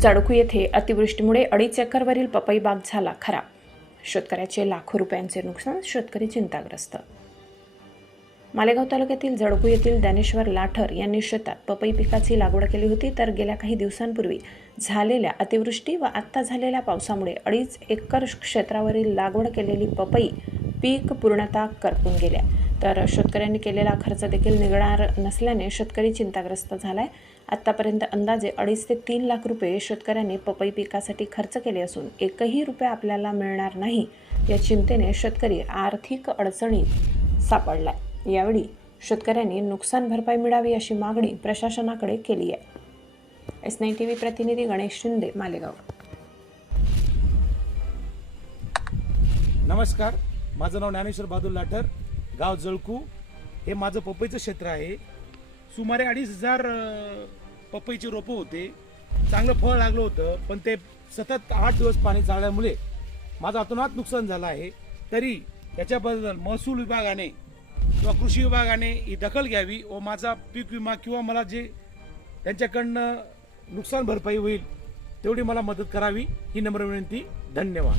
जडकू येथे अतिवृष्टीमुळे अडीच एकरवरील पपई बाग झाला खराब. शेतकऱ्याचे लाखो रुपयांचे नुकसान शेतकरी चिंताग्रस्त. मालेगाव तालुक्यातील जडकू येथील ज्ञानेश्वर लाठर यांनी शेतात पपई पिकाची लागवड केली होती तर गेल्या काही दिवसांपूर्वी झालेल्या अतिवृष्टी व आत्ता झालेल्या पावसामुळे अडीच एकर क्षेत्रावरील लागवड केलेली पपई पीक पूर्णतः करपून गेल्या. तर शेतकऱ्यांनी केलेला खर्च देखील निघणार नसल्याने शेतकरी चिंताग्रस्त झाला आहे आत्तापर्यंत अंदाजे अडीच ते तीन लाख रुपये शेतकऱ्यांनी पपई पिकासाठी खर्च केले असून एकही रुपये आपल्याला मिळणार नाही या चिंतेने शेतकरी आर्थिक अडचणीत आहे यावेळी शेतकऱ्यांनी नुकसान भरपाई मिळावी अशी मागणी प्रशासनाकडे केली आहे. एस नाईन टी व्ही प्रतिनिधी गणेश शिंदे मालेगाव. नमस्कार. माझं नाव ज्ञानेश्वर बहादूर लाठर. गाव जळकू हे माझं पपईचं क्षेत्र आहे. सुमारे अडीच हजार पपईचे रोपं होते. चांगलं फळ लागलं होतं पण ते सतत आठ दिवस पाणी चालल्यामुळे माझं अतोनात नुकसान झालं आहे. तरी याच्याबद्दल महसूल विभागाने किंवा कृषी विभागाने ही दखल घ्यावी व माझा पीक विमा किंवा मला जे त्यांच्याकडनं नुकसान भरपाई होईल तेवढी मला मदत करावी ही नम्र विनंती. धन्यवाद.